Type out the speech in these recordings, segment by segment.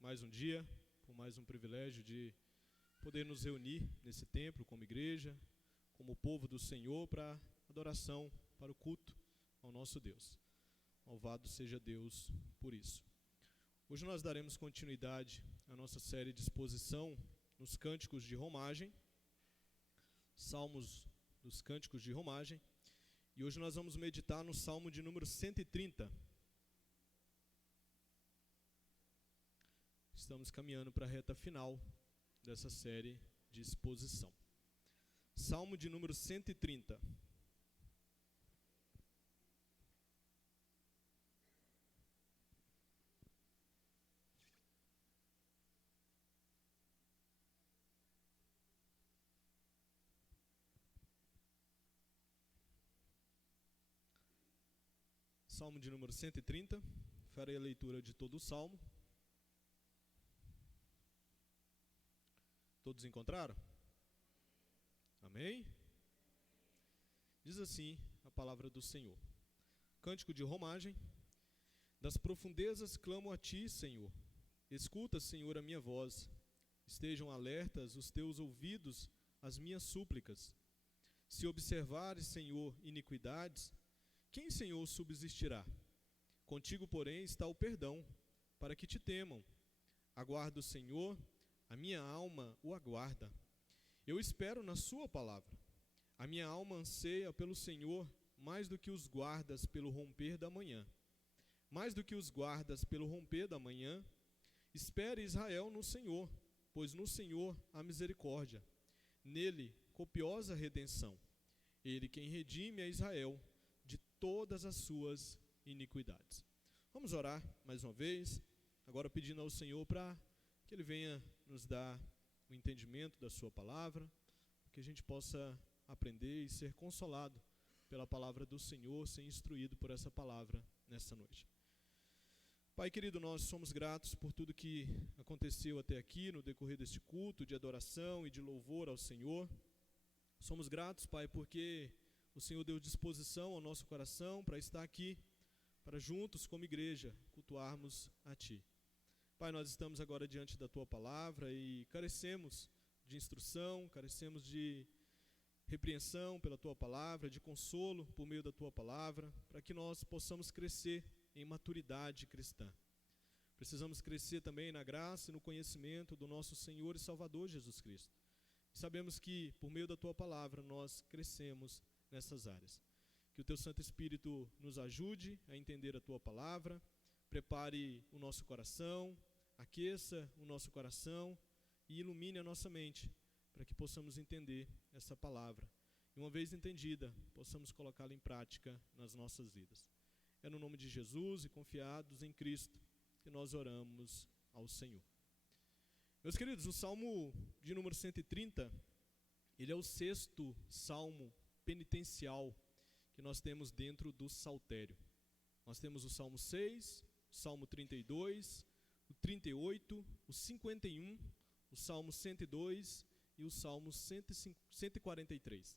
mais um dia, por mais um privilégio de poder nos reunir nesse templo como igreja, como povo do Senhor, para adoração, para o culto ao nosso Deus. Louvado seja Deus por isso. Hoje nós daremos continuidade à nossa série de exposição nos cânticos de romagem, salmos dos cânticos de romagem, e hoje nós vamos meditar no salmo de número 130. Estamos caminhando para a reta final dessa série de exposição. Salmo de número 130. Salmo de número 130. Farei a leitura de todo o salmo. Todos encontraram? Amém? Diz assim a palavra do Senhor. Cântico de romagem. Das profundezas clamo a ti, Senhor. Escuta, Senhor, a minha voz. Estejam alertas os teus ouvidos às minhas súplicas. Se observares, Senhor, iniquidades, quem, Senhor, subsistirá? Contigo, porém, está o perdão, para que te temam. Aguardo o Senhor, a minha alma o aguarda. Eu espero na sua palavra. A minha alma anseia pelo Senhor mais do que os guardas pelo romper da manhã. Mais do que os guardas pelo romper da manhã, espere Israel no Senhor, pois no Senhor há misericórdia. Nele, copiosa redenção. Ele quem redime a Israel de todas as suas iniquidades. Vamos orar mais uma vez, agora pedindo ao Senhor para que Ele venha nos dar o entendimento da sua palavra, que a gente possa aprender e ser consolado pela palavra do Senhor, ser instruído por essa palavra nessa noite. Pai querido, nós somos gratos por tudo que aconteceu até aqui no decorrer deste culto de adoração e de louvor ao Senhor. Somos gratos, Pai, porque o Senhor deu disposição ao nosso coração para estar aqui, para juntos como igreja cultuarmos a Ti. Pai, nós estamos agora diante da Tua palavra e carecemos de instrução, carecemos de repreensão pela Tua palavra, de consolo por meio da Tua palavra, para que nós possamos crescer em maturidade cristã. Precisamos crescer também na graça e no conhecimento do nosso Senhor e Salvador Jesus Cristo. E sabemos que por meio da Tua palavra nós crescemos nessas áreas. Que o Teu Santo Espírito nos ajude a entender a Tua palavra, prepare o nosso coração, aqueça o nosso coração e ilumine a nossa mente, para que possamos entender essa palavra. E uma vez entendida, possamos colocá-la em prática nas nossas vidas. É no nome de Jesus e confiados em Cristo que nós oramos ao Senhor. Meus queridos, o Salmo de número 130, ele é o 6º Salmo penitencial que nós temos dentro do Saltério. Nós temos o Salmo 6, o Salmo 32, o 38, o 51, o Salmo 102 e o Salmo 143.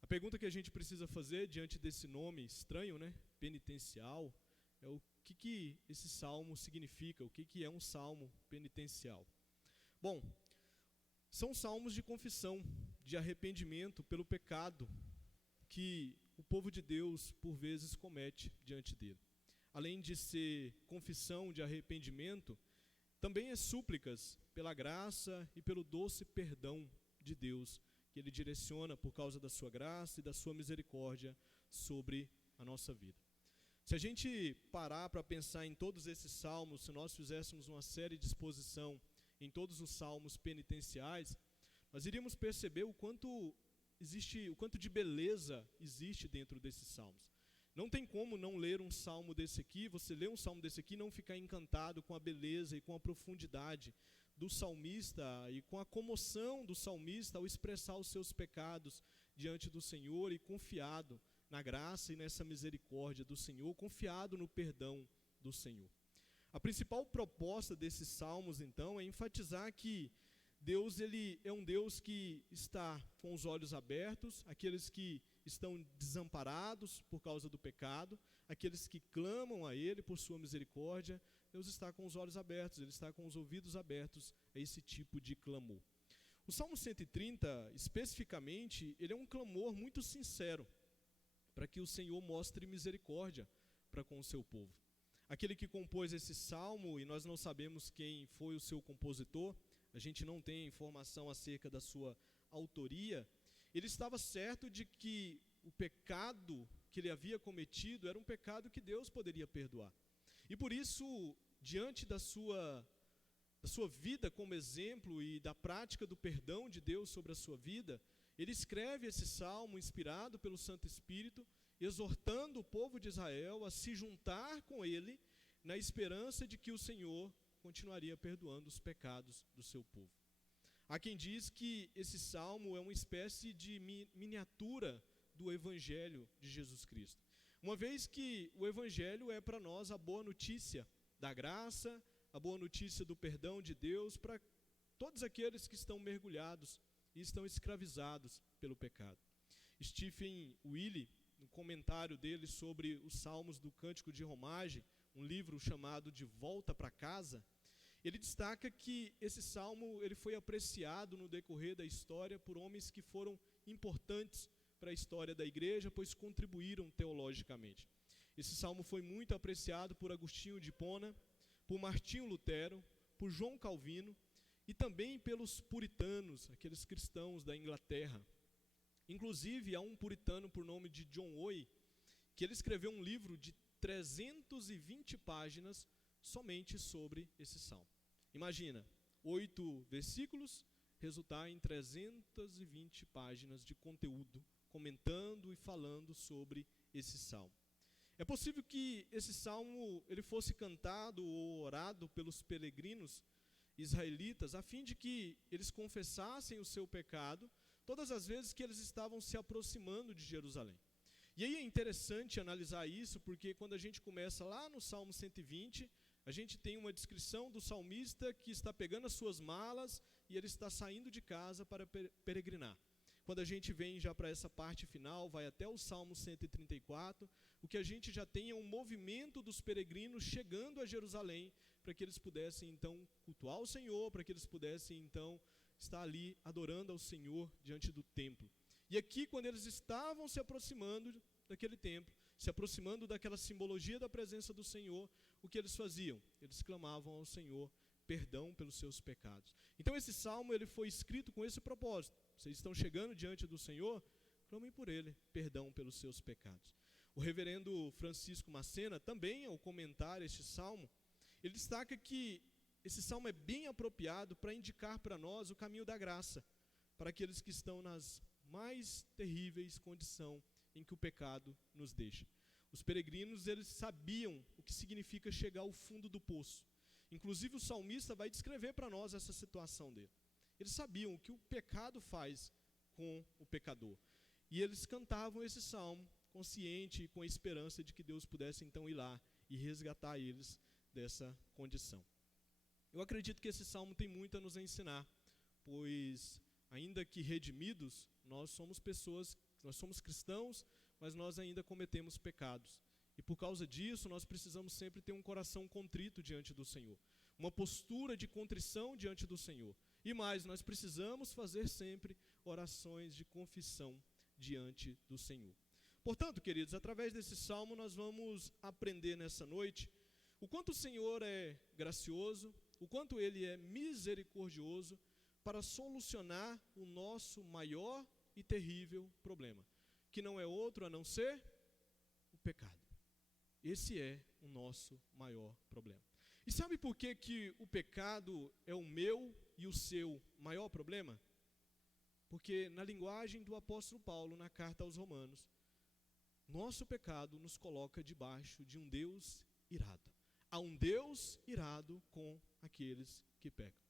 A pergunta que a gente precisa fazer diante desse nome estranho, né, penitencial, é o que esse salmo significa, o que é um salmo penitencial. Bom, são salmos de confissão, de arrependimento pelo pecado que o povo de Deus, por vezes, comete diante dele. Além de ser confissão de arrependimento, também é súplicas pela graça e pelo doce perdão de Deus, que Ele direciona por causa da sua graça e da sua misericórdia sobre a nossa vida. Se a gente parar para pensar em todos esses salmos, se nós fizéssemos uma série de exposição em todos os salmos penitenciais, nós iríamos perceber o quanto de beleza existe dentro desses salmos. Não tem como não ler um salmo desse aqui, você ler um salmo desse aqui e não ficar encantado com a beleza e com a profundidade do salmista e com a comoção do salmista ao expressar os seus pecados diante do Senhor e confiado na graça e nessa misericórdia do Senhor, confiado no perdão do Senhor. A principal proposta desses salmos, então, é enfatizar que Deus, Ele é um Deus que está com os olhos abertos, aqueles que estão desamparados por causa do pecado, aqueles que clamam a Ele por sua misericórdia. Deus está com os olhos abertos, Ele está com os ouvidos abertos a esse tipo de clamor. O Salmo 130, especificamente, ele é um clamor muito sincero, para que o Senhor mostre misericórdia para com o seu povo. Aquele que compôs esse salmo, e nós não sabemos quem foi o seu compositor, a gente não tem informação acerca da sua autoria, ele estava certo de que o pecado que ele havia cometido era um pecado que Deus poderia perdoar. E por isso, diante da sua vida como exemplo e da prática do perdão de Deus sobre a sua vida, ele escreve esse salmo inspirado pelo Santo Espírito, exortando o povo de Israel a se juntar com ele na esperança de que o Senhor continuaria perdoando os pecados do seu povo. Há quem diz que esse salmo é uma espécie de miniatura do Evangelho de Jesus Cristo. Uma vez que o Evangelho é para nós a boa notícia da graça, a boa notícia do perdão de Deus para todos aqueles que estão mergulhados e estão escravizados pelo pecado. Stephen Wiley, no comentário dele sobre os Salmos do Cântico de Romagem, um livro chamado De Volta para Casa, ele destaca que esse salmo ele foi apreciado no decorrer da história por homens que foram importantes para a história da igreja, pois contribuíram teologicamente. Esse salmo foi muito apreciado por Agostinho de Hipona, por Martinho Lutero, por João Calvino e também pelos puritanos, aqueles cristãos da Inglaterra. Inclusive, há um puritano por nome de John Owen, que ele escreveu um livro de 320 páginas somente sobre esse salmo. Imagina, 8 versículos resultar em 320 páginas de conteúdo, comentando e falando sobre esse salmo. É possível que esse salmo ele fosse cantado ou orado pelos peregrinos israelitas, a fim de que eles confessassem o seu pecado todas as vezes que eles estavam se aproximando de Jerusalém. E aí é interessante analisar isso, porque quando a gente começa lá no Salmo 120, a gente tem uma descrição do salmista que está pegando as suas malas e ele está saindo de casa para peregrinar. Quando a gente vem já para essa parte final, vai até o Salmo 134, o que a gente já tem é um movimento dos peregrinos chegando a Jerusalém, para que eles pudessem então cultuar o Senhor, para que eles pudessem então estar ali adorando ao Senhor diante do templo. E aqui, quando eles estavam se aproximando daquele templo, se aproximando daquela simbologia da presença do Senhor, o que eles faziam? Eles clamavam ao Senhor perdão pelos seus pecados. Então esse salmo ele foi escrito com esse propósito. Vocês estão chegando diante do Senhor, clamem por Ele, perdão pelos seus pecados. O reverendo Francisco Macena, também ao comentar este salmo, ele destaca que esse salmo é bem apropriado para indicar para nós o caminho da graça, para aqueles que estão nas mais terríveis condições em que o pecado nos deixa. Os peregrinos, eles sabiam o que significa chegar ao fundo do poço. Inclusive o salmista vai descrever para nós essa situação dele. Eles sabiam o que o pecado faz com o pecador. E eles cantavam esse salmo consciente e com a esperança de que Deus pudesse então ir lá e resgatar eles dessa condição. Eu acredito que esse salmo tem muito a nos ensinar, pois ainda que redimidos, nós somos pessoas, nós somos cristãos, mas nós ainda cometemos pecados. E por causa disso, nós precisamos sempre ter um coração contrito diante do Senhor, uma postura de contrição diante do Senhor. E mais, nós precisamos fazer sempre orações de confissão diante do Senhor. Portanto, queridos, através desse salmo nós vamos aprender nessa noite o quanto o Senhor é gracioso, o quanto Ele é misericordioso para solucionar o nosso maior e terrível problema, que não é outro a não ser o pecado. Esse é o nosso maior problema. E sabe por que o pecado é o meu e o seu maior problema? Porque na linguagem do apóstolo Paulo, na carta aos Romanos, nosso pecado nos coloca debaixo de um Deus irado. Há um Deus irado com aqueles que pecam.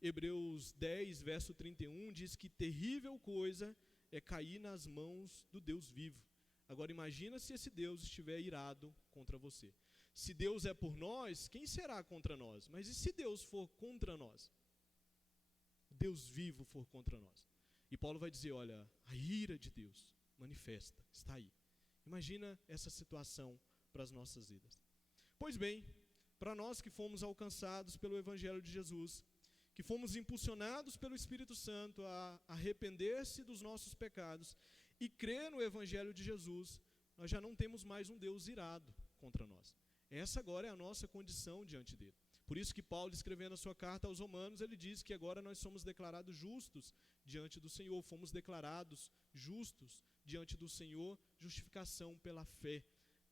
Hebreus 10, verso 31, diz que terrível coisa é cair nas mãos do Deus vivo. Agora imagina se esse Deus estiver irado contra você. Se Deus é por nós, quem será contra nós? Mas e se Deus for contra nós? Deus vivo for contra nós. E Paulo vai dizer, olha, a ira de Deus manifesta, está aí. Imagina essa situação para as nossas vidas. Pois bem, para nós que fomos alcançados pelo Evangelho de Jesus, que fomos impulsionados pelo Espírito Santo a arrepender-se dos nossos pecados e crer no Evangelho de Jesus, nós já não temos mais um Deus irado contra nós. Essa agora é a nossa condição diante dele. Por isso que Paulo, escrevendo a sua carta aos Romanos, ele diz que agora nós somos declarados justos diante do Senhor, fomos declarados justos diante do Senhor, justificação pela fé,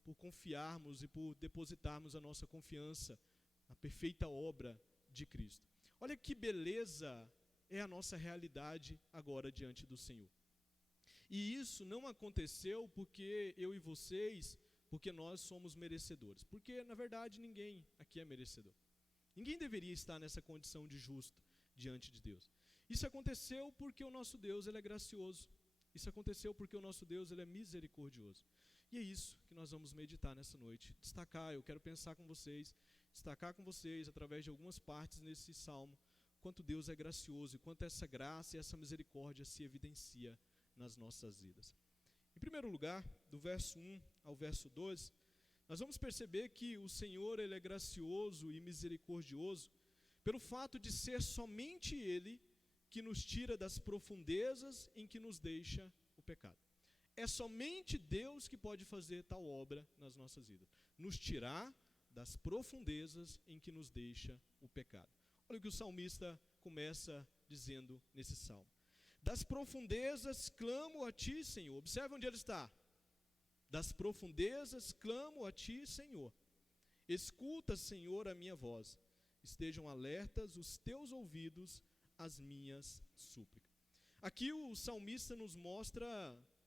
por confiarmos e por depositarmos a nossa confiança na perfeita obra de Cristo. Olha que beleza é a nossa realidade agora diante do Senhor. E isso não aconteceu porque eu e vocês, porque nós somos merecedores. Porque, na verdade, ninguém aqui é merecedor. Ninguém deveria estar nessa condição de justo diante de Deus. Isso aconteceu porque o nosso Deus ele é gracioso. Isso aconteceu porque o nosso Deus ele é misericordioso. E é isso que nós vamos meditar nessa noite. Eu quero pensar com vocês, destacar com vocês, através de algumas partes nesse salmo, quanto Deus é gracioso e quanto essa graça e essa misericórdia se evidencia nas nossas vidas. Em primeiro lugar, do verso 1 ao verso 12, nós vamos perceber que o Senhor ele é gracioso e misericordioso pelo fato de ser somente Ele que nos tira das profundezas em que nos deixa o pecado. É somente Deus que pode fazer tal obra nas nossas vidas, nos tirar das profundezas em que nos deixa o pecado. Olha o que o salmista começa dizendo nesse salmo. Das profundezas clamo a ti, Senhor. Observe onde ele está. Das profundezas clamo a ti, Senhor. Escuta, Senhor, a minha voz. Estejam alertas os teus ouvidos às minhas súplicas. Aqui o salmista nos mostra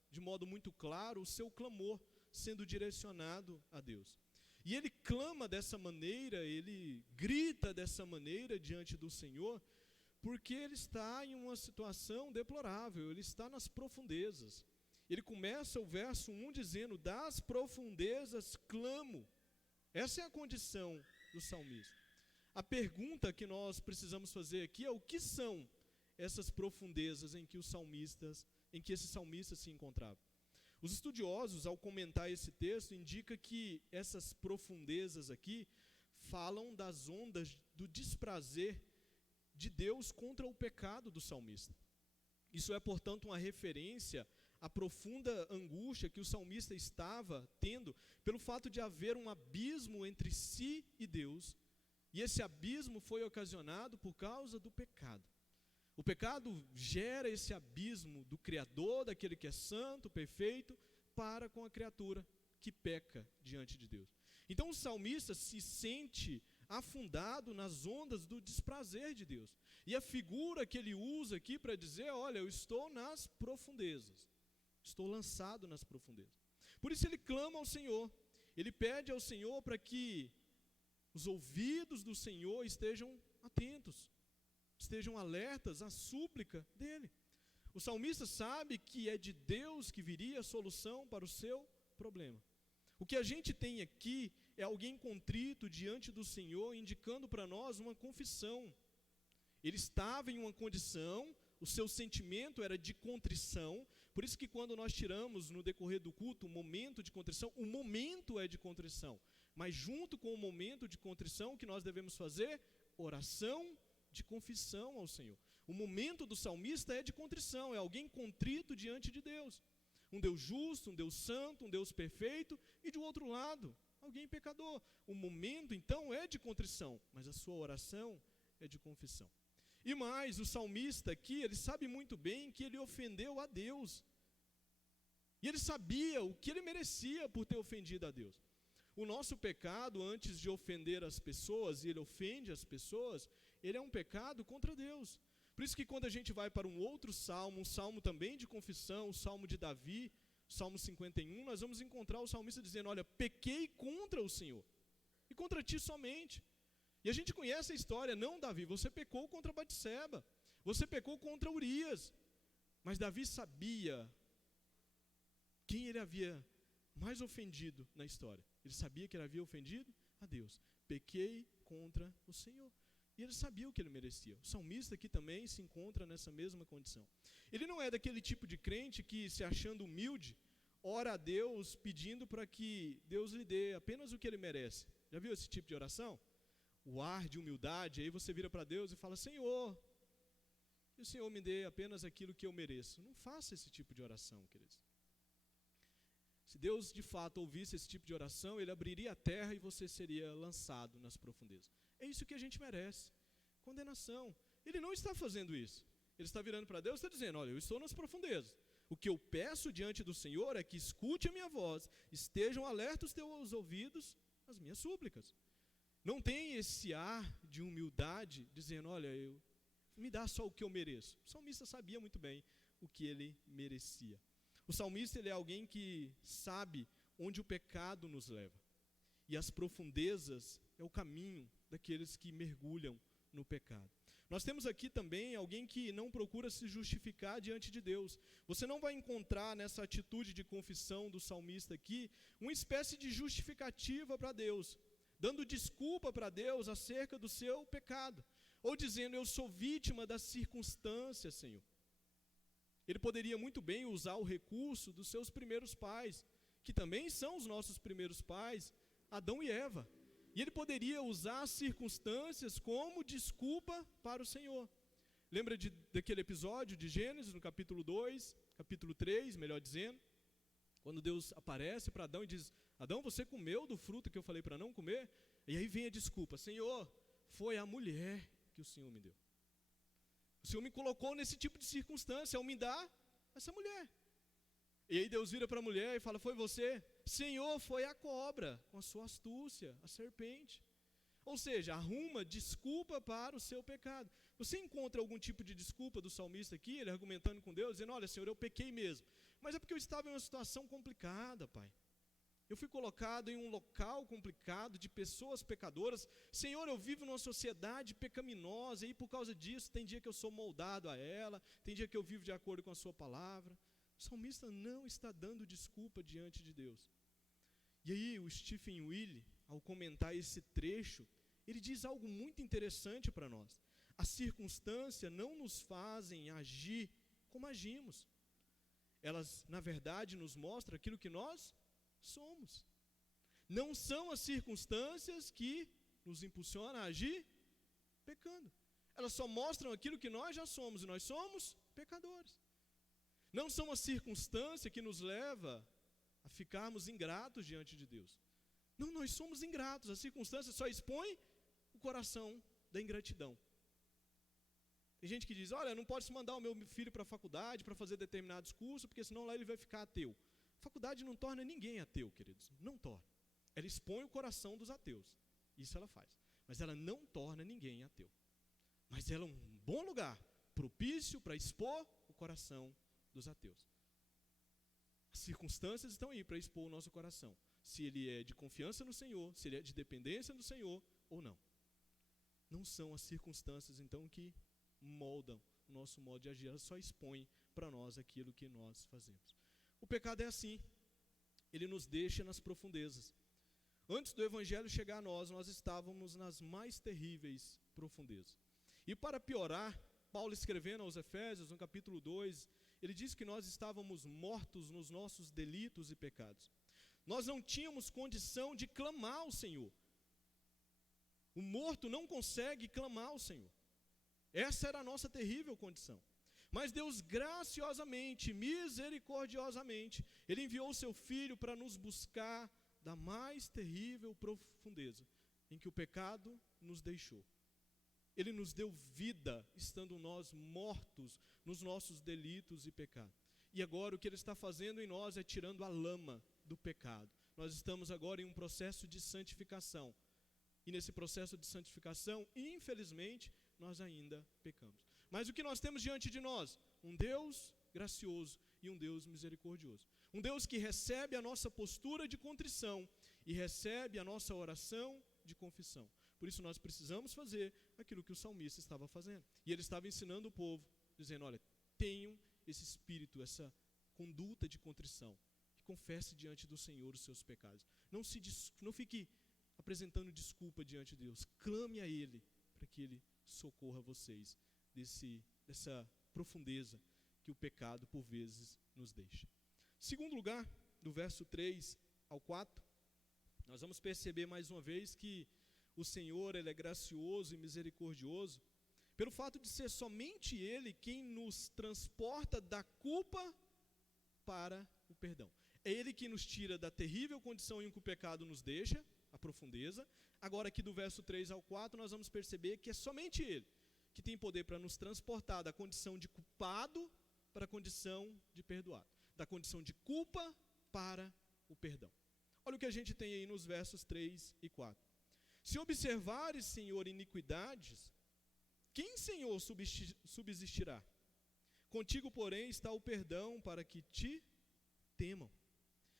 de modo muito claro o seu clamor sendo direcionado a Deus. E ele clama dessa maneira, ele grita dessa maneira diante do Senhor, porque ele está em uma situação deplorável, ele está nas profundezas. Ele começa o verso 1 dizendo, das profundezas clamo. Essa é a condição do salmista. A pergunta que nós precisamos fazer aqui é o que são essas profundezas em que esse salmista se encontrava. Os estudiosos, ao comentar esse texto, indicam que essas profundezas aqui falam das ondas do desprazer de Deus contra o pecado do salmista. Isso é, portanto, uma referência à profunda angústia que o salmista estava tendo pelo fato de haver um abismo entre si e Deus, e esse abismo foi ocasionado por causa do pecado. O pecado gera esse abismo do Criador, daquele que é santo, perfeito, para com a criatura que peca diante de Deus. Então o salmista se sente afundado nas ondas do desprazer de Deus. E a figura que ele usa aqui para dizer, olha, eu estou nas profundezas. Estou lançado nas profundezas. Por isso ele clama ao Senhor. Ele pede ao Senhor para que os ouvidos do Senhor estejam atentos, estejam alertas à súplica dele. O salmista sabe que é de Deus que viria a solução para o seu problema. O que a gente tem aqui é alguém contrito diante do Senhor, indicando para nós uma confissão. Ele estava em uma condição, o seu sentimento era de contrição, por isso que quando nós tiramos no decorrer do culto o momento de contrição, o momento é de contrição. Mas junto com o momento de contrição, o que nós devemos fazer? Oração de confissão ao Senhor. O momento do salmista é de contrição, é alguém contrito diante de Deus. Um Deus justo, um Deus santo, um Deus perfeito, e de outro lado, alguém pecador. O momento, então, é de contrição, mas a sua oração é de confissão. E mais, o salmista aqui, ele sabe muito bem que ele ofendeu a Deus. E ele sabia o que ele merecia por ter ofendido a Deus. O nosso pecado, antes de ofender as pessoas, e ele ofende as pessoas, ele é um pecado contra Deus. Por isso que quando a gente vai para um outro salmo, um salmo também de confissão, o salmo de Davi, Salmo 51, nós vamos encontrar o salmista dizendo, olha, pequei contra o Senhor, e contra ti somente. E a gente conhece a história, não, Davi, você pecou contra Batseba, você pecou contra Urias, mas Davi sabia quem ele havia mais ofendido na história. Ele sabia que ele havia ofendido a Deus. Pequei contra o Senhor. E ele sabia o que ele merecia. O salmista aqui também se encontra nessa mesma condição. Ele não é daquele tipo de crente que, se achando humilde, ora a Deus pedindo para que Deus lhe dê apenas o que ele merece. Já viu esse tipo de oração? o ar de humildade, aí você vira para Deus e fala, Senhor, que o Senhor me dê apenas aquilo que eu mereço. Não faça esse tipo de oração, queridos. Se Deus de fato ouvisse esse tipo de oração, Ele abriria a terra e você seria lançado nas profundezas. É isso que a gente merece, condenação. Ele não está fazendo isso. Ele está virando para Deus e está dizendo, olha, eu estou nas profundezas. O que eu peço diante do Senhor é que escute a minha voz, estejam alertos os teus ouvidos às minhas súplicas. Não tem esse ar de humildade, dizendo, olha, me dá só o que eu mereço. O salmista sabia muito bem o que ele merecia. O salmista, ele é alguém que sabe onde o pecado nos leva. E as profundezas é o caminho daqueles que mergulham no pecado. Nós temos aqui também alguém que não procura se justificar diante de Deus. Você não vai encontrar nessa atitude de confissão do salmista aqui uma espécie de justificativa para Deus, dando desculpa para Deus acerca do seu pecado, ou dizendo, eu sou vítima das circunstâncias, Senhor. Ele poderia muito bem usar o recurso dos seus primeiros pais, que também são os nossos primeiros pais, Adão e Eva. E ele poderia usar as circunstâncias como desculpa para o Senhor. Lembra daquele episódio de Gênesis, no capítulo 2, capítulo 3, melhor dizendo, quando Deus aparece para Adão e diz, Adão, você comeu do fruto que eu falei para não comer? E aí vem a desculpa, Senhor, foi a mulher que o Senhor me deu. O Senhor me colocou nesse tipo de circunstância, ao me dar essa mulher. E aí Deus vira para a mulher e fala, foi você? Senhor, foi a cobra, com a sua astúcia, a serpente. Ou seja, arruma desculpa para o seu pecado. Você encontra algum tipo de desculpa do salmista aqui, ele argumentando com Deus, dizendo, olha, Senhor, eu pequei mesmo. Mas é porque eu estava em uma situação complicada, Pai. Eu fui colocado em um local complicado, de pessoas pecadoras. Senhor, eu vivo numa sociedade pecaminosa, e por causa disso, tem dia que eu sou moldado a ela, tem dia que eu vivo de acordo com a sua palavra. O salmista não está dando desculpa diante de Deus. E aí o Stephen Wiley, ao comentar esse trecho, ele diz algo muito interessante para nós. As circunstâncias não nos fazem agir como agimos. Elas, na verdade, nos mostram aquilo que nós somos. Não são as circunstâncias que nos impulsionam a agir pecando. Elas só mostram aquilo que nós já somos, e nós somos pecadores. Não são as circunstâncias que nos leva a ficarmos ingratos diante de Deus. Não, nós somos ingratos. As circunstâncias só expõem o coração da ingratidão. Tem gente que diz, olha, não posso mandar o meu filho para a faculdade para fazer determinados cursos, porque senão lá ele vai ficar ateu. A faculdade não torna ninguém ateu, queridos. Não torna. Ela expõe o coração dos ateus. Isso ela faz. Mas ela não torna ninguém ateu. Mas ela é um bom lugar, propício para expor o coração dos ateus. As circunstâncias estão aí para expor o nosso coração. Se ele é de confiança no Senhor, se ele é de dependência do Senhor ou não. Não são as circunstâncias, então, que moldam o nosso modo de agir. Elas só expõem para nós aquilo que nós fazemos. O pecado é assim. Ele nos deixa nas profundezas. Antes do Evangelho chegar a nós, nós estávamos nas mais terríveis profundezas. E para piorar, Paulo escrevendo aos Efésios, no capítulo 2, ele diz que nós estávamos mortos nos nossos delitos e pecados. Nós não tínhamos condição de clamar ao Senhor. O morto não consegue clamar ao Senhor. Essa era a nossa terrível condição. Mas Deus graciosamente, misericordiosamente, Ele enviou o seu Filho para nos buscar da mais terrível profundeza em que o pecado nos deixou. Ele nos deu vida, estando nós mortos nos nossos delitos e pecados. E agora o que Ele está fazendo em nós é tirando a lama do pecado. Nós estamos agora em um processo de santificação. E nesse processo de santificação, infelizmente, nós ainda pecamos. Mas o que nós temos diante de nós? Um Deus gracioso e um Deus misericordioso. Um Deus que recebe a nossa postura de contrição e recebe a nossa oração de confissão. Por isso nós precisamos fazer aquilo que o salmista estava fazendo. E ele estava ensinando o povo, dizendo, olha, tenham esse espírito, essa conduta de contrição. E confesse diante do Senhor os seus pecados. Não fique apresentando desculpa diante de Deus. Clame a Ele para que Ele socorra vocês dessa profundeza que o pecado por vezes nos deixa. Segundo lugar, do verso 3 ao 4, nós vamos perceber mais uma vez que o Senhor ele é gracioso e misericordioso, pelo fato de ser somente Ele quem nos transporta da culpa para o perdão. É Ele que nos tira da terrível condição em que o pecado nos deixa, a profundeza. Agora aqui do verso 3 ao 4 nós vamos perceber que é somente Ele que tem poder para nos transportar da condição de culpado para a condição de perdoado, da condição de culpa para o perdão. Olha o que a gente tem aí nos versos 3 e 4. Se observares, Senhor, iniquidades, quem, Senhor, subsistirá? Contigo, porém, está o perdão para que te temam.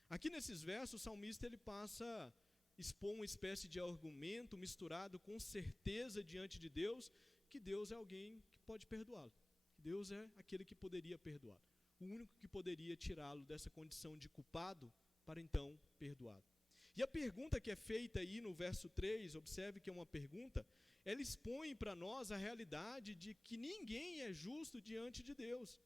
Aqui nesses versos, o salmista ele passa a expor uma espécie de argumento misturado com certeza diante de Deus, que Deus é alguém que pode perdoá-lo. Que Deus é aquele que poderia perdoá-lo. O único que poderia tirá-lo dessa condição de culpado para então perdoá-lo. E a pergunta que é feita aí no verso 3, observe que é uma pergunta, ela expõe para nós a realidade de que ninguém é justo diante de Deus.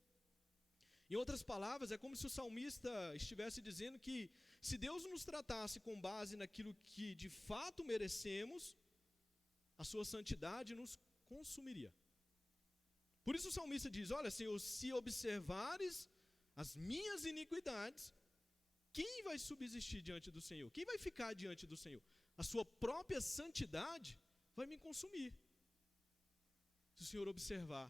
Em outras palavras, é como se o salmista estivesse dizendo que se Deus nos tratasse com base naquilo que de fato merecemos, a sua santidade nos consumiria. Por isso o salmista diz, olha, Senhor, se observares as minhas iniquidades, quem vai subsistir diante do Senhor? Quem vai ficar diante do Senhor? A sua própria santidade vai me consumir. Se o Senhor observar,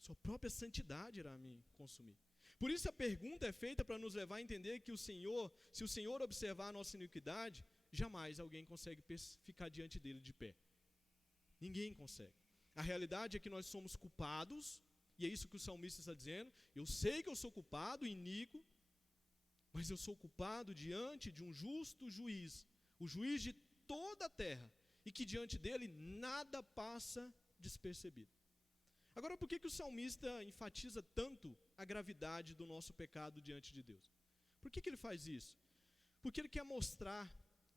sua própria santidade irá me consumir. Por isso a pergunta é feita para nos levar a entender que se o Senhor observar a nossa iniquidade, jamais alguém consegue ficar diante dele de pé. Ninguém consegue. A realidade é que nós somos culpados, e é isso que o salmista está dizendo. Eu sei que eu sou culpado, iníquo, mas eu sou culpado diante de um justo juiz, o juiz de toda a terra, e que diante dele nada passa despercebido. Agora, por que o salmista enfatiza tanto a gravidade do nosso pecado diante de Deus? Por que ele faz isso? Porque ele quer mostrar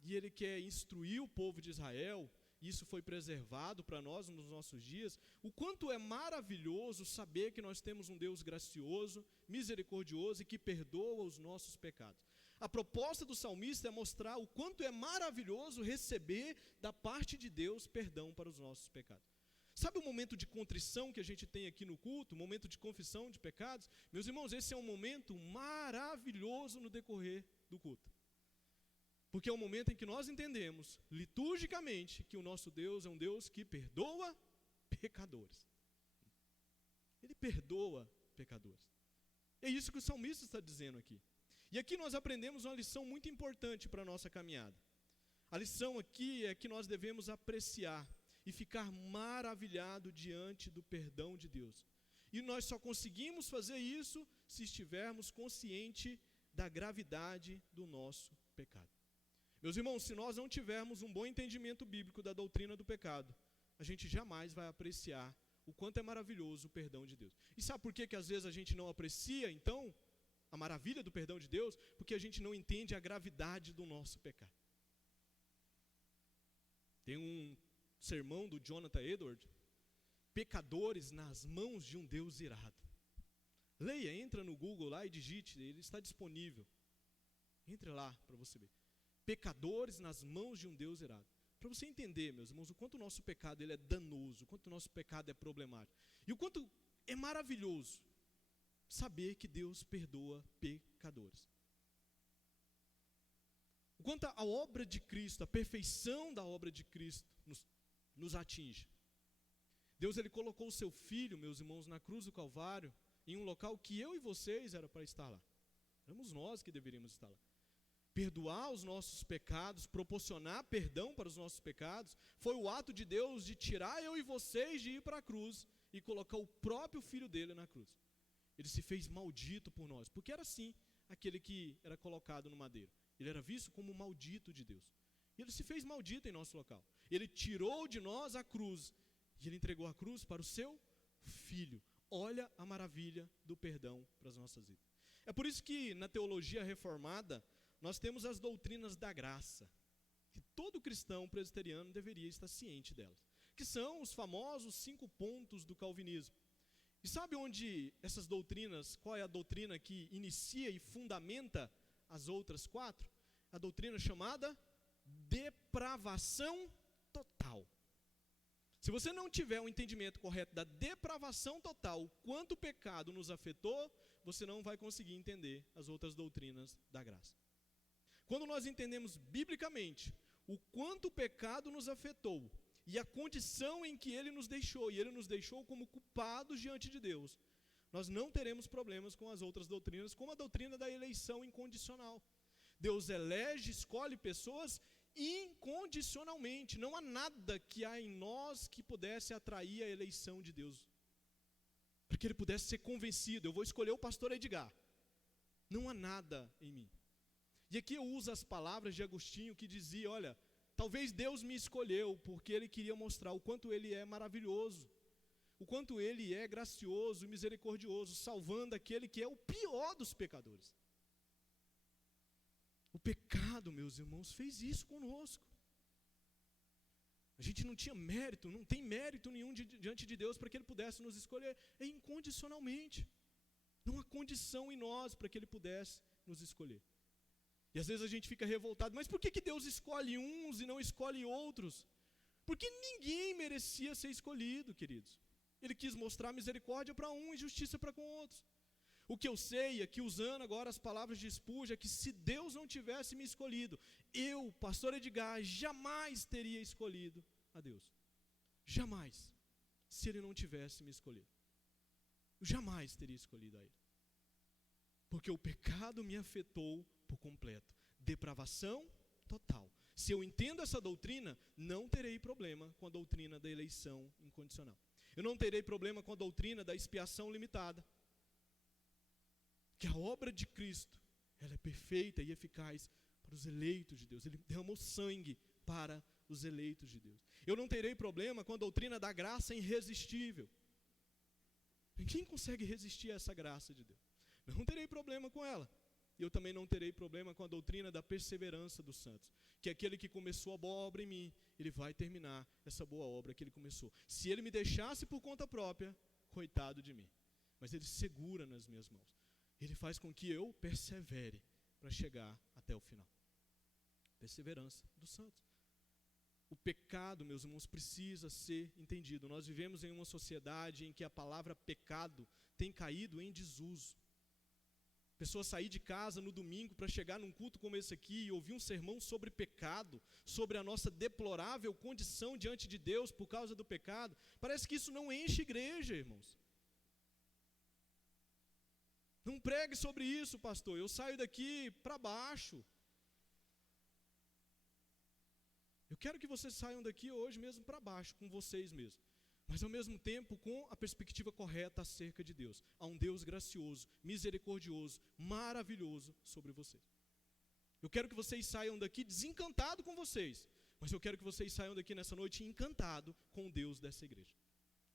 e ele quer instruir o povo de Israel, e isso foi preservado para nós nos nossos dias, o quanto é maravilhoso saber que nós temos um Deus gracioso, misericordioso e que perdoa os nossos pecados. A proposta do salmista é mostrar o quanto é maravilhoso receber da parte de Deus perdão para os nossos pecados. Sabe o momento de contrição que a gente tem aqui no culto, o momento de confissão de pecados? Meus irmãos, esse é um momento maravilhoso no decorrer do culto. Porque é um momento em que nós entendemos, liturgicamente, que o nosso Deus é um Deus que perdoa pecadores. Ele perdoa pecadores. É isso que o salmista está dizendo aqui. E aqui nós aprendemos uma lição muito importante para a nossa caminhada. A lição aqui é que nós devemos apreciar e ficar maravilhado diante do perdão de Deus. E nós só conseguimos fazer isso se estivermos conscientes da gravidade do nosso pecado. Meus irmãos, se nós não tivermos um bom entendimento bíblico da doutrina do pecado, a gente jamais vai apreciar o quanto é maravilhoso o perdão de Deus. E sabe por que às vezes a gente não aprecia, então, a maravilha do perdão de Deus? Porque a gente não entende a gravidade do nosso pecado. Tem um sermão do Jonathan Edwards, Pecadores nas mãos de um Deus irado. Leia, entra no Google lá e digite, ele está disponível. Entre lá para você ver. Pecadores nas mãos de um Deus irado. Para você entender, meus irmãos, o quanto o nosso pecado ele é danoso, o quanto o nosso pecado é problemático. E o quanto é maravilhoso saber que Deus perdoa pecadores. O quanto a obra de Cristo, a perfeição da obra de Cristo nos atinge. Deus ele colocou o seu Filho, meus irmãos, na cruz do Calvário, em um local que eu e vocês era para estar lá. Éramos nós que deveríamos estar lá. Perdoar os nossos pecados, proporcionar perdão para os nossos pecados, foi o ato de Deus de tirar eu e vocês de ir para a cruz e colocar o próprio Filho dele na cruz. Ele se fez maldito por nós, porque era assim, aquele que era colocado no madeiro. Ele era visto como maldito de Deus. E ele se fez maldito em nosso local. Ele tirou de nós a cruz, e ele entregou a cruz para o seu Filho. Olha a maravilha do perdão para as nossas vidas. É por isso que na teologia reformada, nós temos as doutrinas da graça, que todo cristão presbiteriano deveria estar ciente delas, que são os famosos 5 pontos do calvinismo. E sabe onde essas doutrinas, qual é a doutrina que inicia e fundamenta as outras 4? A doutrina chamada depravação total. Se você não tiver um entendimento correto da depravação total, o quanto o pecado nos afetou, você não vai conseguir entender as outras doutrinas da graça. Quando nós entendemos biblicamente o quanto o pecado nos afetou e a condição em que ele nos deixou, e ele nos deixou como culpados diante de Deus, nós não teremos problemas com as outras doutrinas, como a doutrina da eleição incondicional. Deus elege, escolhe pessoas incondicionalmente. Não há nada que há em nós que pudesse atrair a eleição de Deus, para que ele pudesse ser convencido. Eu vou escolher o pastor Edgar. Não há nada em mim. E aqui eu uso as palavras de Agostinho, que dizia, olha, talvez Deus me escolheu porque ele queria mostrar o quanto ele é maravilhoso, o quanto ele é gracioso e misericordioso, salvando aquele que é o pior dos pecadores. O pecado, meus irmãos, fez isso conosco. A gente não tinha mérito, não tem mérito nenhum diante de Deus para que ele pudesse nos escolher. É incondicionalmente. Não há condição em nós para que ele pudesse nos escolher. E às vezes a gente fica revoltado, mas por que Deus escolhe uns e não escolhe outros? Porque ninguém merecia ser escolhido, queridos. Ele quis mostrar misericórdia para um e justiça para com outros. O que eu sei é que, usando agora as palavras de Spurgeon, é que se Deus não tivesse me escolhido, eu, pastor Edgar, jamais teria escolhido a Deus. Jamais. Se ele não tivesse me escolhido. Eu jamais teria escolhido a ele. Porque o pecado me afetou por completo. Depravação total. Se eu entendo essa doutrina, não terei problema com a doutrina da eleição incondicional. Eu não terei problema com a doutrina da expiação limitada. Que a obra de Cristo, ela é perfeita e eficaz para os eleitos de Deus. Ele derramou sangue para os eleitos de Deus. Eu não terei problema com a doutrina da graça irresistível. Ninguém consegue resistir a essa graça de Deus. Não terei problema com ela. Eu também não terei problema com a doutrina da perseverança dos santos, que aquele que começou a boa obra em mim, ele vai terminar essa boa obra que ele começou. Se ele me deixasse por conta própria, coitado de mim. Mas ele segura nas minhas mãos. Ele faz com que eu persevere para chegar até o final. Perseverança dos santos. O pecado, meus irmãos, precisa ser entendido. Nós vivemos em uma sociedade em que a palavra pecado tem caído em desuso. Pessoa sair de casa no domingo para chegar num culto como esse aqui e ouvir um sermão sobre pecado, sobre a nossa deplorável condição diante de Deus por causa do pecado, parece que isso não enche igreja, irmãos. Não pregue sobre isso, pastor, eu saio daqui para baixo. Eu quero que vocês saiam daqui hoje mesmo para baixo, com vocês mesmos. Mas ao mesmo tempo com a perspectiva correta acerca de Deus. Há um Deus gracioso, misericordioso, maravilhoso sobre vocês. Eu quero que vocês saiam daqui desencantados com vocês, mas eu quero que vocês saiam daqui nessa noite encantado com o Deus dessa igreja.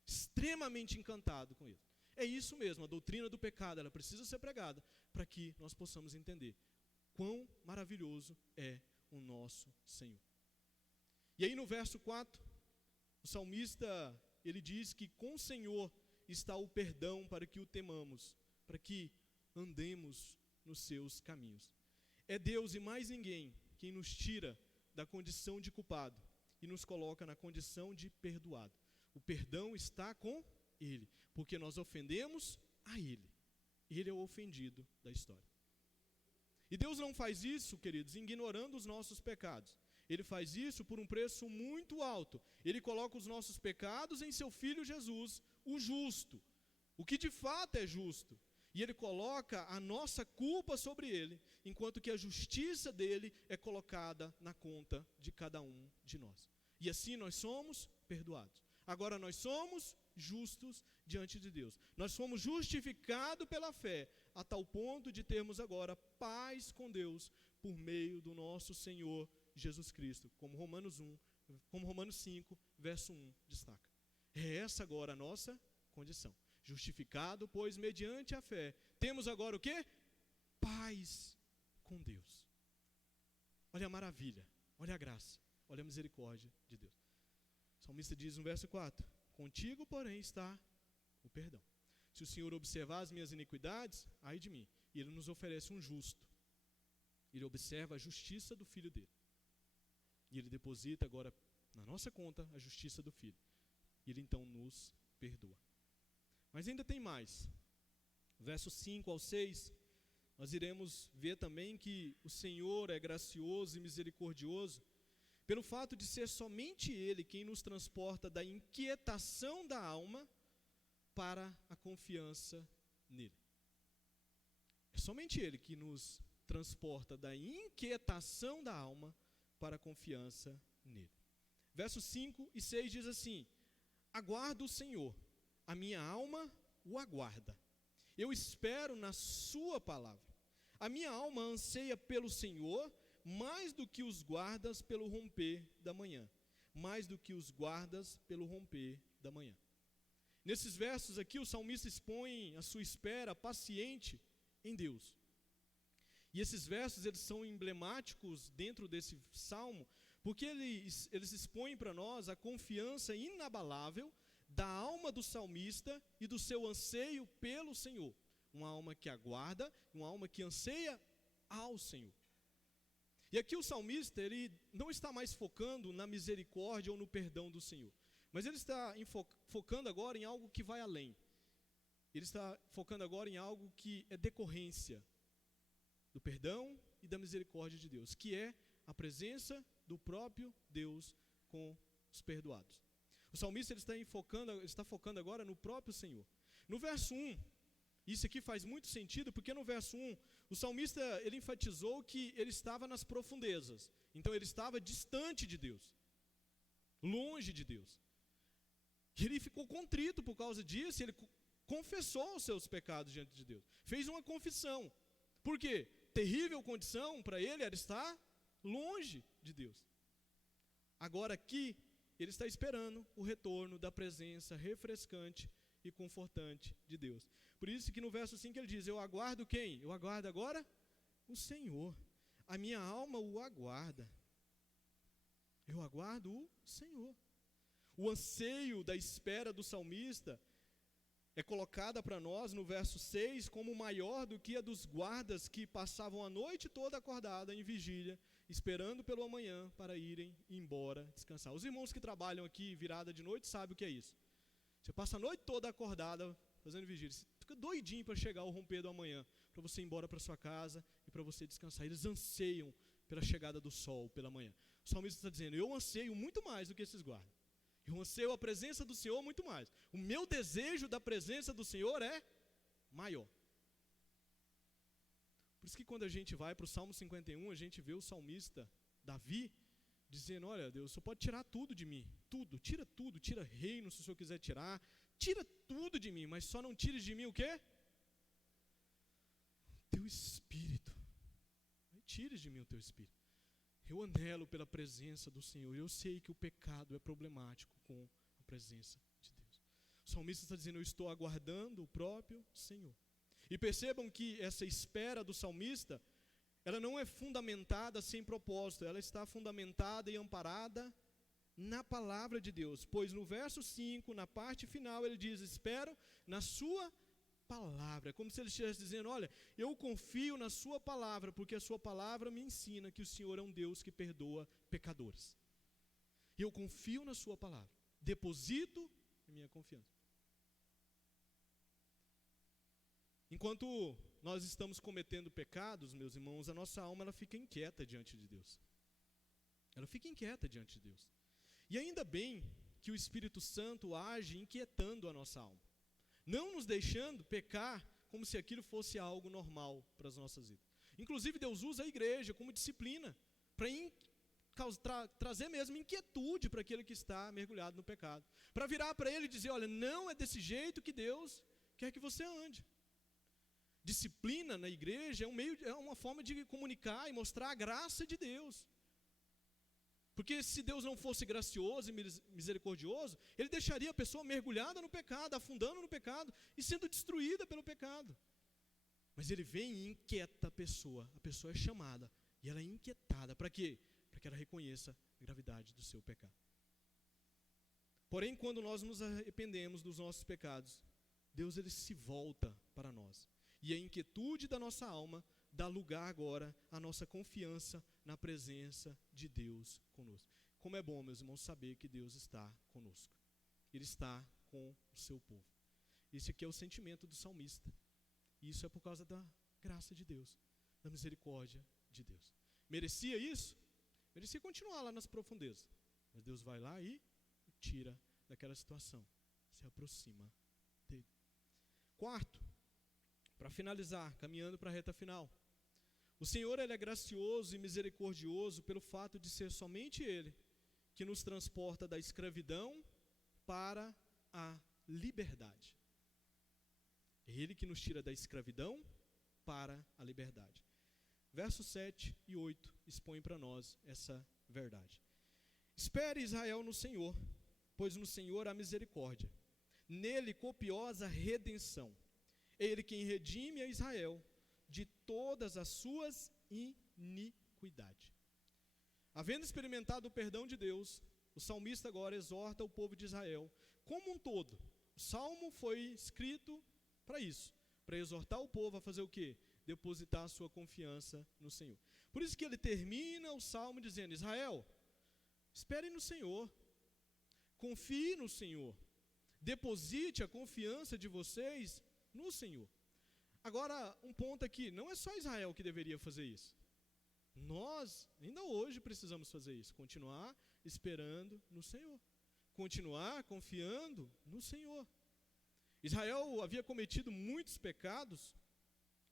Extremamente encantado com ele. É isso mesmo, a doutrina do pecado, ela precisa ser pregada para que nós possamos entender quão maravilhoso é o nosso Senhor. E aí no verso 4, o salmista, ele diz que com o Senhor está o perdão para que o temamos, para que andemos nos seus caminhos. É Deus e mais ninguém quem nos tira da condição de culpado e nos coloca na condição de perdoado. O perdão está com Ele, porque nós ofendemos a Ele. Ele é o ofendido da história. E Deus não faz isso, queridos, ignorando os nossos pecados. Ele faz isso por um preço muito alto. Ele coloca os nossos pecados em seu Filho Jesus, o justo, o que de fato é justo. E ele coloca a nossa culpa sobre ele, enquanto que a justiça dele é colocada na conta de cada um de nós. E assim nós somos perdoados. Agora nós somos justos diante de Deus. Nós somos justificados pela fé, a tal ponto de termos agora paz com Deus por meio do nosso Senhor Jesus Cristo, como Romanos 5, verso 1 destaca. É essa agora a nossa condição. Justificado, pois, mediante a fé, temos agora o quê? Paz com Deus. Olha a maravilha, olha a graça, olha a misericórdia de Deus. O salmista diz no verso 4, contigo, porém, está o perdão. Se o Senhor observar as minhas iniquidades, ai de mim. E Ele nos oferece um justo. Ele observa a justiça do Filho dele. E Ele deposita agora na nossa conta a justiça do Filho. E Ele então nos perdoa. Mas ainda tem mais. Versos 5 ao 6, nós iremos ver também que o Senhor é gracioso e misericordioso, pelo fato de ser somente Ele quem nos transporta da inquietação da alma para a confiança nele. É somente Ele que nos transporta da inquietação da alma para a confiança nele. Versos 5 e 6 diz assim: aguardo o Senhor, a minha alma o aguarda. Eu espero na sua palavra. A minha alma anseia pelo Senhor, mais do que os guardas pelo romper da manhã. Mais do que os guardas pelo romper da manhã. Nesses versos aqui, o salmista expõe a sua espera paciente em Deus. E esses versos, eles são emblemáticos dentro desse salmo, porque eles expõem para nós a confiança inabalável da alma do salmista e do seu anseio pelo Senhor. Uma alma que aguarda, uma alma que anseia ao Senhor. E aqui o salmista, ele não está mais focando na misericórdia ou no perdão do Senhor, mas ele está focando agora em algo que vai além. Ele está focando agora em algo que é decorrência do perdão e da misericórdia de Deus, que é a presença do próprio Deus com os perdoados. O salmista ele está focando agora no próprio Senhor. No verso 1, isso aqui faz muito sentido, porque no verso 1, o salmista ele enfatizou que ele estava nas profundezas. Então ele estava distante de Deus, longe de Deus. E ele ficou contrito por causa disso, ele confessou os seus pecados diante de Deus. Fez uma confissão. Por quê? Terrível condição para ele era estar longe de Deus. Agora aqui, ele está esperando o retorno da presença refrescante e confortante de Deus. Por isso que no verso 5 ele diz: eu aguardo quem? Eu aguardo agora o Senhor. A minha alma o aguarda. Eu aguardo o Senhor. O anseio da espera do salmista é colocada para nós no verso 6 como maior do que a dos guardas que passavam a noite toda acordada em vigília, esperando pelo amanhã para irem embora descansar. Os irmãos que trabalham aqui virada de noite sabem o que é isso. Você passa a noite toda acordada fazendo vigília, você fica doidinho para chegar ao romper do amanhã, para você ir embora para sua casa e para você descansar. Eles anseiam pela chegada do sol pela manhã. O salmista está dizendo: eu anseio muito mais do que esses guardas. Eu anseio a presença do Senhor muito mais. O meu desejo da presença do Senhor é maior. Por isso que quando a gente vai para o Salmo 51, a gente vê o salmista Davi dizendo: olha, Deus, o Senhor pode tirar tudo de mim. Tudo, tira reino se o Senhor quiser tirar. Tira tudo de mim, mas só não tires de mim o quê? Teu Espírito. Não tires de mim o teu Espírito. Eu anelo pela presença do Senhor. Eu sei que o pecado é problemático com a presença de Deus. O salmista está dizendo: eu estou aguardando o próprio Senhor. E percebam que essa espera do salmista, ela não é fundamentada sem propósito. Ela está fundamentada e amparada na palavra de Deus. Pois no verso 5, na parte final, ele diz: espero na sua palavra. É como se ele estivesse dizendo: olha, eu confio na sua palavra, porque a sua palavra me ensina que o Senhor é um Deus que perdoa pecadores. E eu confio na sua palavra. Deposito a minha confiança. Enquanto nós estamos cometendo pecados, meus irmãos, a nossa alma ela fica inquieta diante de Deus. Ela fica inquieta diante de Deus. E ainda bem que o Espírito Santo age inquietando a nossa alma, não nos deixando pecar como se aquilo fosse algo normal para as nossas vidas. Inclusive Deus usa a igreja como disciplina para trazer mesmo inquietude para aquele que está mergulhado no pecado. Para virar para ele e dizer: olha, não é desse jeito que Deus quer que você ande. Disciplina na igreja é uma forma de comunicar e mostrar a graça de Deus. Porque se Deus não fosse gracioso e misericordioso, Ele deixaria a pessoa mergulhada no pecado, afundando no pecado e sendo destruída pelo pecado. Mas Ele vem e inquieta a pessoa é chamada e ela é inquietada. Para quê? Para que ela reconheça a gravidade do seu pecado. Porém, quando nós nos arrependemos dos nossos pecados, Deus ele se volta para nós. E a inquietude da nossa alma dá lugar agora à nossa confiança na presença de Deus conosco. Como é bom, meus irmãos, saber que Deus está conosco. Ele está com o seu povo. Esse aqui é o sentimento do salmista. E isso é por causa da graça de Deus, da misericórdia de Deus. Merecia isso? Merecia continuar lá nas profundezas. Mas Deus vai lá e tira daquela situação. Se aproxima dele. Quarto, para finalizar, caminhando para a reta final. O Senhor, Ele é gracioso e misericordioso pelo fato de ser somente Ele que nos transporta da escravidão para a liberdade. É Ele que nos tira da escravidão para a liberdade. Versos 7 e 8 expõem para nós essa verdade. Espere Israel no Senhor, pois no Senhor há misericórdia. Nele copiosa redenção. É Ele quem redime a Israel de todas as suas iniquidades. Havendo experimentado o perdão de Deus, o salmista agora exorta o povo de Israel como um todo. O salmo foi escrito para isso, para exortar o povo a fazer o quê? Depositar a sua confiança no Senhor. Por isso que ele termina o salmo dizendo: Israel, espere no Senhor, confie no Senhor, deposite a confiança de vocês no Senhor. Agora, um ponto aqui, não é só Israel que deveria fazer isso. Nós, ainda hoje, precisamos fazer isso, continuar esperando no Senhor, continuar confiando no Senhor. Israel havia cometido muitos pecados,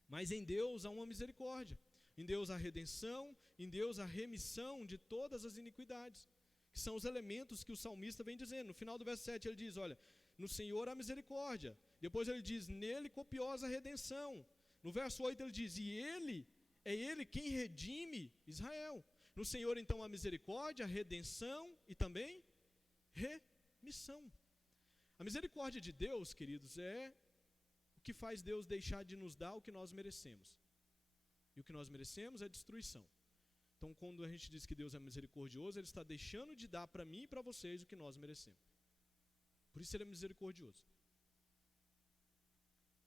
mas em Deus há uma misericórdia, em Deus há redenção, em Deus há remissão de todas as iniquidades, que são os elementos que o salmista vem dizendo. No final do verso 7 ele diz, olha, no Senhor há misericórdia. Depois ele diz, nele copiosa redenção. No verso 8 ele diz, e é Ele quem redime Israel. No Senhor então há misericórdia, redenção e também remissão. A misericórdia de Deus, queridos, é o que faz Deus deixar de nos dar o que nós merecemos. E o que nós merecemos é destruição. Então, quando a gente diz que Deus é misericordioso, Ele está deixando de dar para mim e para vocês o que nós merecemos. Por isso Ele é misericordioso.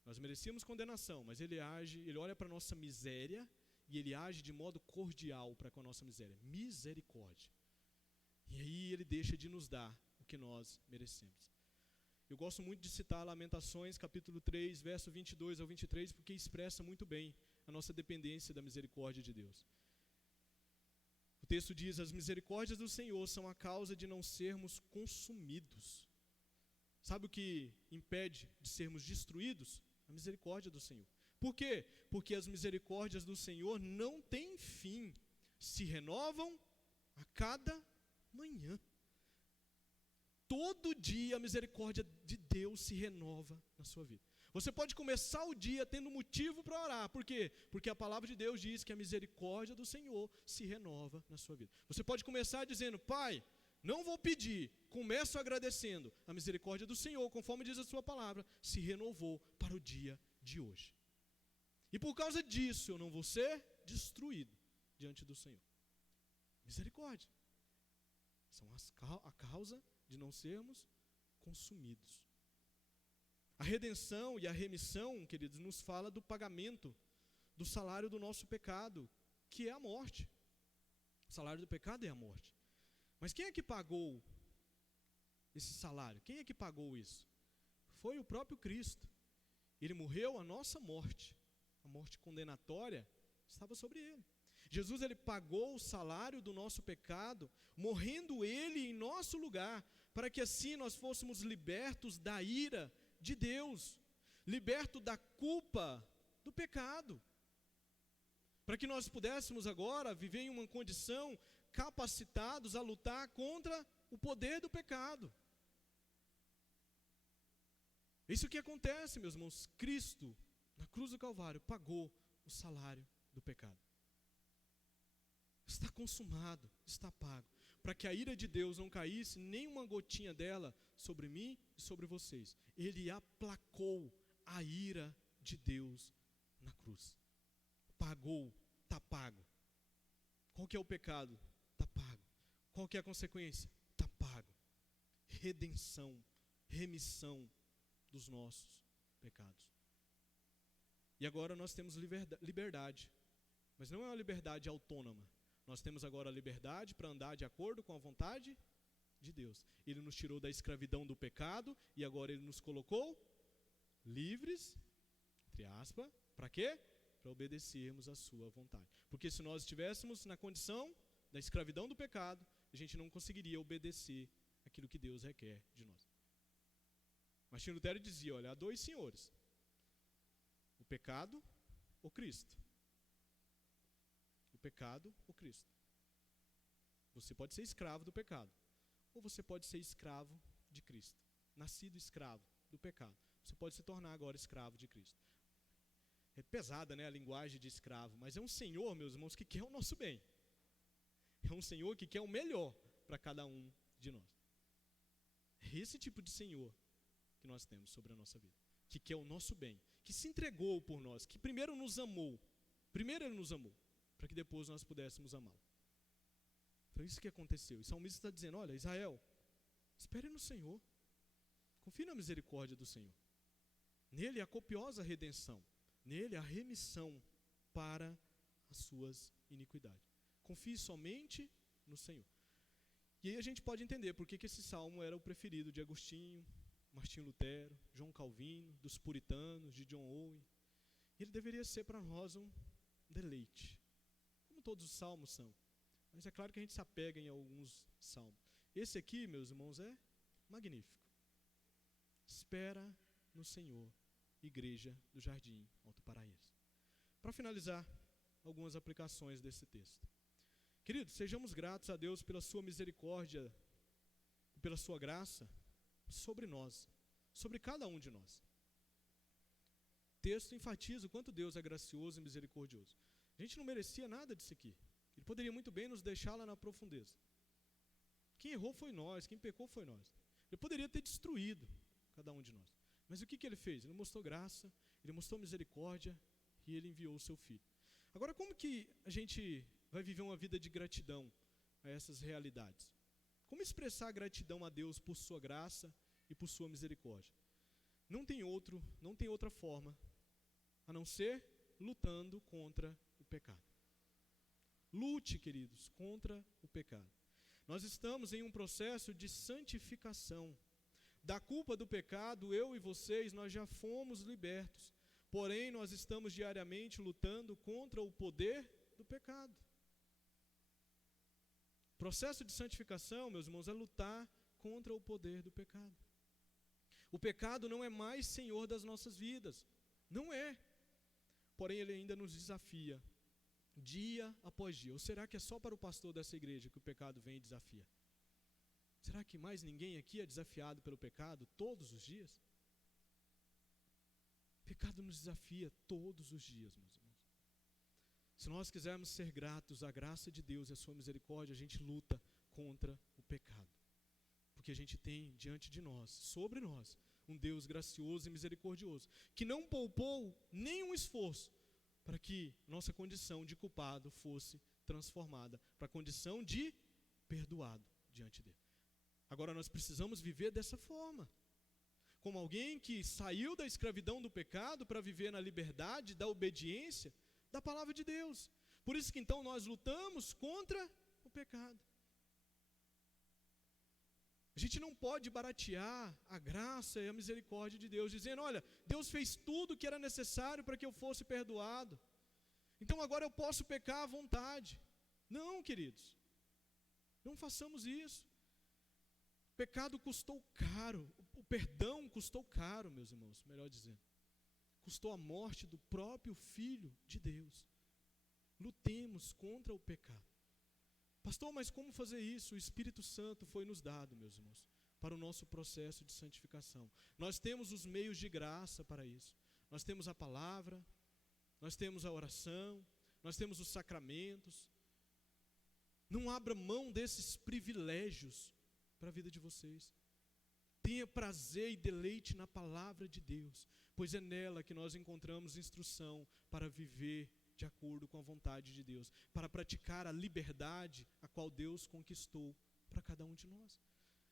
Nós merecíamos condenação, mas Ele age, Ele olha para a nossa miséria e Ele age de modo cordial para com a nossa miséria. Misericórdia. E aí Ele deixa de nos dar o que nós merecemos. Eu gosto muito de citar Lamentações, capítulo 3, verso 22 ao 23, porque expressa muito bem a nossa dependência da misericórdia de Deus. O texto diz, as misericórdias do Senhor são a causa de não sermos consumidos. Sabe o que impede de sermos destruídos? A misericórdia do Senhor. Por quê? Porque as misericórdias do Senhor não têm fim, se renovam a cada manhã. Todo dia a misericórdia de Deus se renova na sua vida. Você pode começar o dia tendo motivo para orar. Por quê? Porque a palavra de Deus diz que a misericórdia do Senhor se renova na sua vida. Você pode começar dizendo, Pai, não vou pedir, começo agradecendo. A misericórdia do Senhor, conforme diz a sua palavra, se renovou para o dia de hoje. E por causa disso eu não vou ser destruído diante do Senhor. Misericórdia. São a causa de não sermos consumidos. A redenção e a remissão, queridos, nos fala do pagamento do salário do nosso pecado, que é a morte. O salário do pecado é a morte. Mas quem é que pagou esse salário? Quem é que pagou isso? Foi o próprio Cristo. Ele morreu a nossa morte. A morte condenatória estava sobre ele. Jesus, ele pagou o salário do nosso pecado, morrendo ele em nosso lugar, para que assim nós fôssemos libertos da ira de Deus, libertos da culpa do pecado, para que nós pudéssemos agora viver em uma condição capacitados a lutar contra o poder do pecado. Isso que acontece, meus irmãos. Cristo, na cruz do Calvário, pagou o salário do pecado. Está consumado, está pago, para que a ira de Deus não caísse nem uma gotinha dela sobre mim e sobre vocês. Ele aplacou a ira de Deus na cruz. Pagou, está pago. Qual que é o pecado? Está pago. Qual que é a consequência? Está pago. Redenção, remissão dos nossos pecados. E agora nós temos liberdade Mas não é uma liberdade autônoma. Nós temos agora a liberdade para andar de acordo com a vontade de Deus. Ele nos tirou da escravidão do pecado e agora Ele nos colocou livres, entre aspas, para quê? Para obedecermos a sua vontade. Porque se nós estivéssemos na condição da escravidão do pecado, a gente não conseguiria obedecer aquilo que Deus requer de nós. Martinho Lutero dizia, olha, há dois senhores, o pecado ou Cristo. O pecado ou Cristo. Você pode ser escravo do pecado, ou você pode ser escravo de Cristo. Nascido escravo do pecado. Você pode se tornar agora escravo de Cristo. É pesada, né, a linguagem de escravo, mas é um Senhor, meus irmãos, que quer o nosso bem. É um Senhor que quer o melhor para cada um de nós. É esse tipo de Senhor que nós temos sobre a nossa vida, que quer o nosso bem, que se entregou por nós, que primeiro nos amou. Primeiro Ele nos amou, para que depois nós pudéssemos amá-lo. Então isso que aconteceu. E o salmista está dizendo, olha, Israel, espere no Senhor. Confie na misericórdia do Senhor. Nele a copiosa redenção. Nele a remissão para as suas iniquidades. Confie somente no Senhor. E aí a gente pode entender por que esse salmo era o preferido de Agostinho, Martinho Lutero, João Calvino, dos puritanos, de John Owen. Ele deveria ser para nós um deleite, como todos os salmos são. Mas é claro que a gente se apega em alguns salmos. Esse aqui, meus irmãos, é magnífico. Espera no Senhor, Igreja do Jardim Alto Paraíso. Para finalizar, algumas aplicações desse texto. Queridos, sejamos gratos a Deus pela sua misericórdia e pela sua graça sobre nós, sobre cada um de nós. O texto enfatiza o quanto Deus é gracioso e misericordioso. A gente não merecia nada disso aqui. Ele poderia muito bem nos deixar lá na profundeza. Quem errou foi nós, quem pecou foi nós. Ele poderia ter destruído cada um de nós. Mas o que ele fez? Ele mostrou graça, ele mostrou misericórdia e ele enviou o seu Filho. Agora, como que a gente vai viver uma vida de gratidão a essas realidades? Como expressar gratidão a Deus por sua graça e por sua misericórdia? Não tem outra forma a não ser lutando contra o pecado. Lute, queridos, contra o pecado. Nós estamos em um processo de santificação. Da culpa do pecado, eu e vocês, nós já fomos libertos. Porém, nós estamos diariamente lutando contra o poder do pecado. O processo de santificação, meus irmãos, é lutar contra o poder do pecado. O pecado não é mais senhor das nossas vidas. Não é. Porém, ele ainda nos desafia, dia após dia. Ou será que é só para o pastor dessa igreja que o pecado vem e desafia? Será que mais ninguém aqui é desafiado pelo pecado todos os dias? O pecado nos desafia todos os dias, meus irmãos. Se nós quisermos ser gratos à graça de Deus e à sua misericórdia, a gente luta contra o pecado. Porque a gente tem diante de nós, sobre nós, um Deus gracioso e misericordioso, que não poupou nenhum esforço para que nossa condição de culpado fosse transformada para a condição de perdoado diante dele. Agora nós precisamos viver dessa forma, como alguém que saiu da escravidão do pecado para viver na liberdade da obediência da palavra de Deus. Por isso que então nós lutamos contra o pecado. A gente não pode baratear a graça e a misericórdia de Deus, dizendo, olha, Deus fez tudo o que era necessário para que eu fosse perdoado. Então agora eu posso pecar à vontade. Não, queridos. Não façamos isso. O pecado custou caro. O perdão custou caro, meus irmãos, melhor dizendo. Custou a morte do próprio Filho de Deus. Lutemos contra o pecado. Pastor, mas como fazer isso? O Espírito Santo foi nos dado, meus irmãos, para o nosso processo de santificação. Nós temos os meios de graça para isso. Nós temos a palavra, nós temos a oração, nós temos os sacramentos. Não abra mão desses privilégios para a vida de vocês. Tenha prazer e deleite na palavra de Deus, pois é nela que nós encontramos instrução para viver de acordo com a vontade de Deus, para praticar a liberdade a qual Deus conquistou para cada um de nós.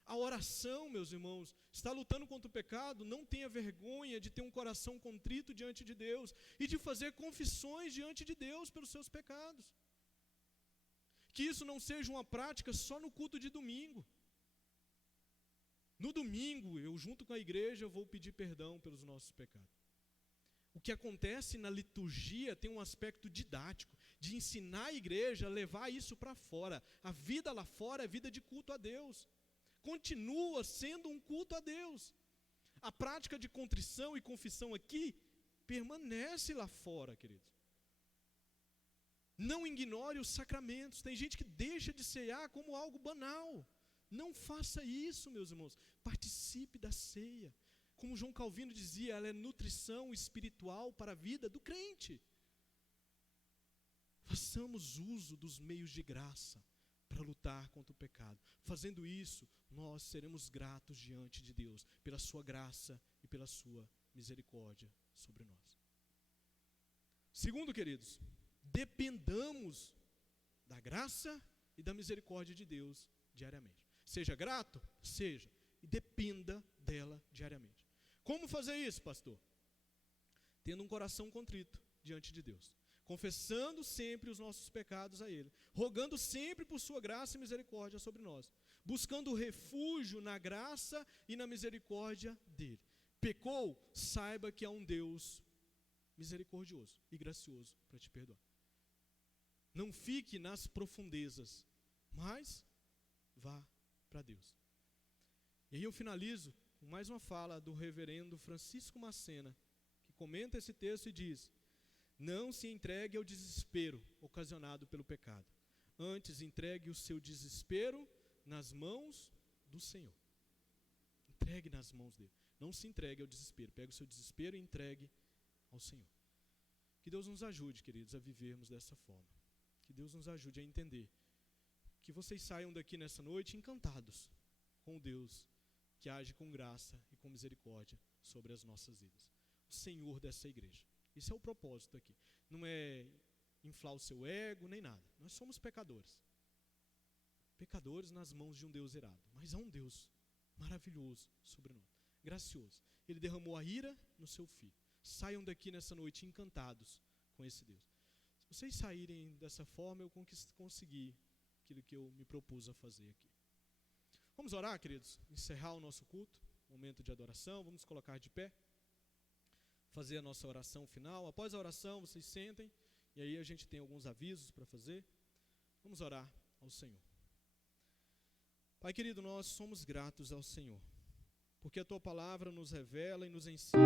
A oração, meus irmãos, está lutando contra o pecado, não tenha vergonha de ter um coração contrito diante de Deus e de fazer confissões diante de Deus pelos seus pecados. Que isso não seja uma prática só no culto de domingo. No domingo, eu junto com a igreja, vou pedir perdão pelos nossos pecados. O que acontece na liturgia tem um aspecto didático, de ensinar a igreja a levar isso para fora. A vida lá fora é vida de culto a Deus. Continua sendo um culto a Deus. A prática de contrição e confissão aqui permanece lá fora, queridos. Não ignore os sacramentos. Tem gente que deixa de ceiar como algo banal. Não faça isso, meus irmãos. Participe da ceia. Como João Calvino dizia, ela é nutrição espiritual para a vida do crente. Façamos uso dos meios de graça para lutar contra o pecado. Fazendo isso, nós seremos gratos diante de Deus, pela sua graça e pela sua misericórdia sobre nós. Segundo, queridos, dependamos da graça e da misericórdia de Deus diariamente. Seja grato? Seja. E dependa dela diariamente. Como fazer isso, pastor? Tendo um coração contrito diante de Deus. Confessando sempre os nossos pecados a Ele. Rogando sempre por sua graça e misericórdia sobre nós. Buscando refúgio na graça e na misericórdia dEle. Pecou? Saiba que há um Deus misericordioso e gracioso para te perdoar. Não fique nas profundezas, mas vá para Deus. E aí eu finalizo com mais uma fala do reverendo Francisco Macena, que comenta esse texto e diz: não se entregue ao desespero ocasionado pelo pecado. Antes, entregue o seu desespero nas mãos do Senhor. Entregue nas mãos dele. Não se entregue ao desespero. Pegue o seu desespero e entregue ao Senhor. Que Deus nos ajude, queridos, a vivermos dessa forma. Que Deus nos ajude a entender. Que vocês saiam daqui nessa noite encantados com o Deus que age com graça e com misericórdia sobre as nossas vidas. O Senhor dessa igreja. Isso é o propósito aqui. Não é inflar o seu ego, nem nada. Nós somos pecadores. Pecadores nas mãos de um Deus irado. Mas há um Deus maravilhoso sobre nós. Gracioso. Ele derramou a ira no seu Filho. Saiam daqui nessa noite encantados com esse Deus. Se vocês saírem dessa forma, eu consegui aquilo que eu me propus a fazer aqui. Vamos orar, queridos? Encerrar o nosso culto. Momento de adoração. Vamos colocar de pé. Fazer a nossa oração final. Após a oração, vocês sentem, e aí a gente tem alguns avisos para fazer. Vamos orar ao Senhor. Pai querido, nós somos gratos ao Senhor, porque a Tua palavra nos revela e nos ensina.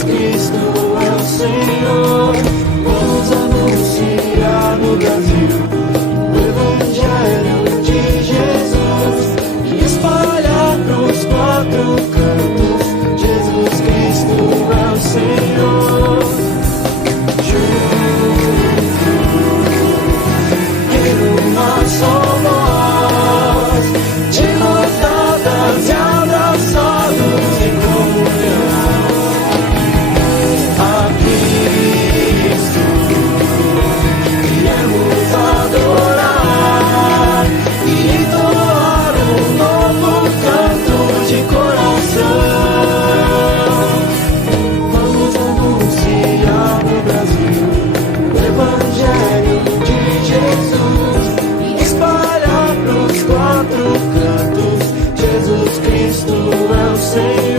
Jesus Cristo é o Senhor. Vamos anunciar no Brasil o Evangelho de Jesus e espalhar pros quatro cantos. Jesus Cristo é o Senhor. Juntos, nós somos de mãos dadas e abraçados em comunhão a Cristo. Viemos adorar e entoar um novo canto de coração. Vamos anunciar no Brasil o Evangelho de Jesus e espalhar pros quatro cantos. Jesus Cristo é o Senhor.